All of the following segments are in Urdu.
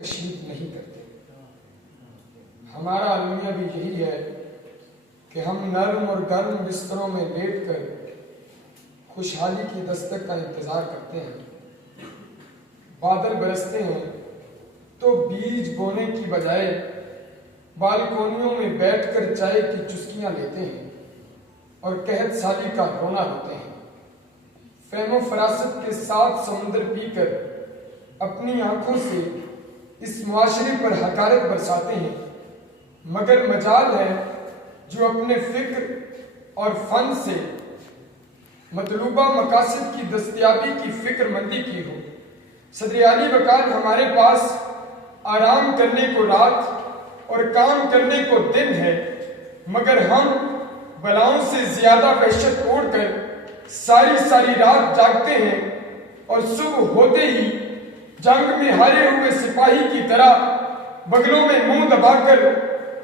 کشید نہیں کرتے۔ ہمارا المیہ بھی یہی ہے کہ ہم نرم اور گرم بستروں میں لیٹ کر خوشحالی کی دستک کا انتظار کرتے ہیں۔ بادل برستے ہیں تو بیج بونے کی بجائے بالکونیوں میں بیٹھ کر چائے کی چسکیاں لیتے ہیں اور قحط سالی کا رونا روتے ہیں۔ فہم و فراست کے ساتھ سمندر پی کر اپنی آنکھوں سے اس معاشرے پر حقارت برساتے ہیں، مگر مجال ہے جو اپنے فکر اور فن سے مطلوبہ مقاصد کی دستیابی کی فکر مندی کی ہو۔ صدر اعلی وقار ہمارے پاس آرام کرنے کو رات اور کام کرنے کو دن ہے، مگر ہم بلاؤں سے زیادہ وحشت اوڑھ کر ساری رات جاگتے ہیں اور صبح ہوتے ہی جنگ میں ہارے ہوئے سپاہی کی طرح بغلوں میں منہ دبا کر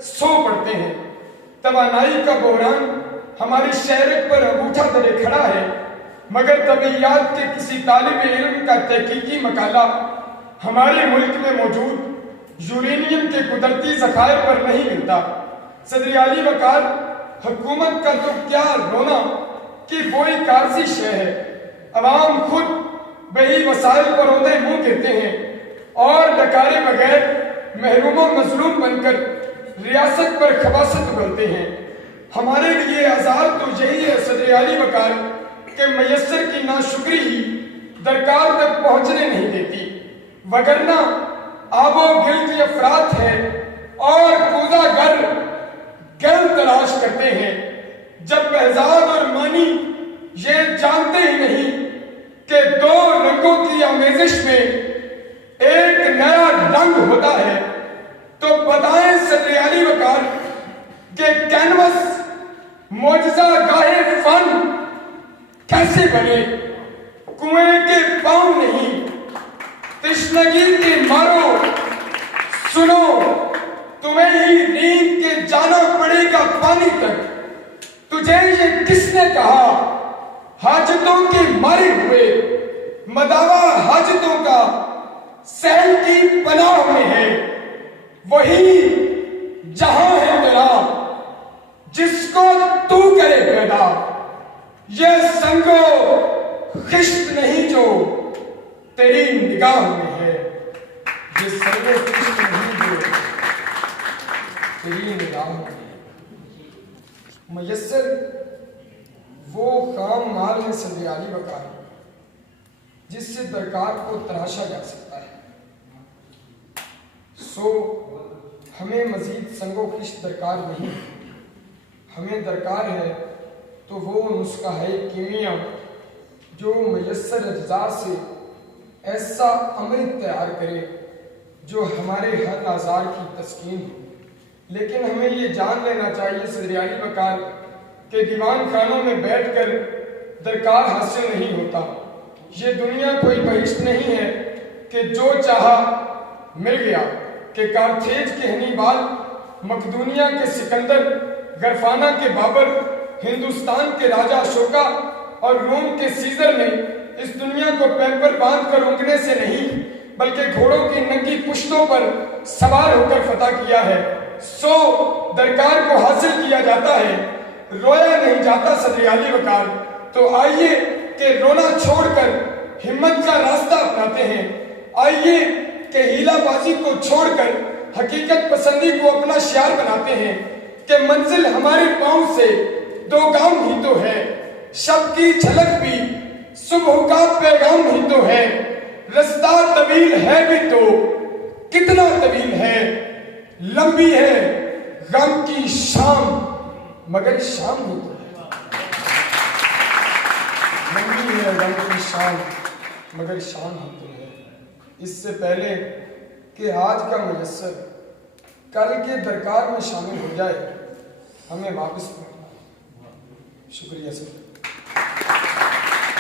سو پڑتے ہیں۔ توانائی کا بحران ہماری شہرت پر انگوٹھا دھرے کھڑا ہے، مگر طبیعیات کے کسی طالب علم کا تحقیقی مقالہ ہمارے ملک میں موجود یورینیم کے قدرتی ذخائر پر نہیں ملتا۔ صدر اعلی وقار، حکومت کا تو کیا رونا کہ وہی کارسی شے ہے۔ عوام خود وہی وسائل پر اندھے منہ کرتے ہیں اور ڈکارے بغیر محروم و مظلوم بن کر ریاست پر خباثت اگلتے ہیں۔ ہمارے لیے عذاب تو یہی ہے صدر اعلی وقار کہ میسر کی ناشکری ہی درکار تک پہنچنے نہیں دیتی، وگرنہ آب و گل کی افراد ہے اور کوزہ گر گل تلاش کرتے ہیں، جب بہزاد اور مانی یہ جانتے ہی نہیں کہ دو رنگوں کی آمیزش میں ایک نیا رنگ ہوتا ہے۔ تو بتائیں صدر اعلی وقار کہ کینوس معجزہ گاہے فن کیسے بنے؟ کنویں کے پاؤں نہیں، تشنگی کے مارو سنو، تمہیں ہی نیند کے جانا پڑے گا پانی تک۔ تجھے یہ کس نے کہا حاجتوں کے مارے ہوئے مداوا حاجتوں کا سیل کی پناہ میں ہے؟ وہی جہاں ہے تیرا جس کو تو کرے پیدا، یہ سنگو خشت نہیں جو تیری نگاہ میں ہے، یہ سنگو خشت نہیں جو تیری نگاہ میں ہے۔ میسر وہ خام مال ہے صدر اعلی وقار جس سے درکار کو تراشا جا سکتا ہے، سو ہمیں مزید سنگ و خشت درکار نہیں، ہمیں درکار ہے تو وہ نسخہ ہے کیمیا جو میسر اجزاء سے ایسا امرت تیار کرے جو ہمارے ہر آزار کی تسکین ہو۔ لیکن ہمیں یہ جان لینا چاہیے صدر اعلی وقار کہ دیوان خانوں میں بیٹھ کر درکار حاصل نہیں ہوتا۔ یہ دنیا کوئی بہشت نہیں ہے کہ جو چاہا مل گیا، کہ کارتھیج کے ہنیبال، مقدونیہ کے سکندر، غرفانہ کے بابر، ہندوستان کے راجہ اشوکا اور روم کے سیزر نے اس دنیا کو پیر پر باندھ کر اونگنے سے نہیں بلکہ گھوڑوں کی ننگی پشتوں پر سوار ہو کر فتح کیا ہے۔ سو درکار کو حاصل کیا جاتا ہے، رویا نہیں جاتا صدر اعلی وقار۔ تو آئیے کہ رونا چھوڑ کر ہمت کا راستہ اپناتے ہیں، آئیے کہ ہیلا بازی کو چھوڑ کر حقیقت پسندی کو اپنا شعار بناتے ہیں کہ منزل ہمارے پاؤں سے 2 گام ہی تو ہے، شب کی جھلک بھی صبح کا پیغام ہی تو ہے، رستہ طویل ہے بھی تو کتنا طویل ہے، لمبی ہے غم کی شام مگر شام ہی تو ہے، لمبی ہے غم کی شام مگر شام ہی تو ہے۔ اس سے پہلے کہ آج کا میسر کل کے درکار میں شامل ہو جائے، ہمیں واپس پڑھنا ہے۔ شکریہ سر۔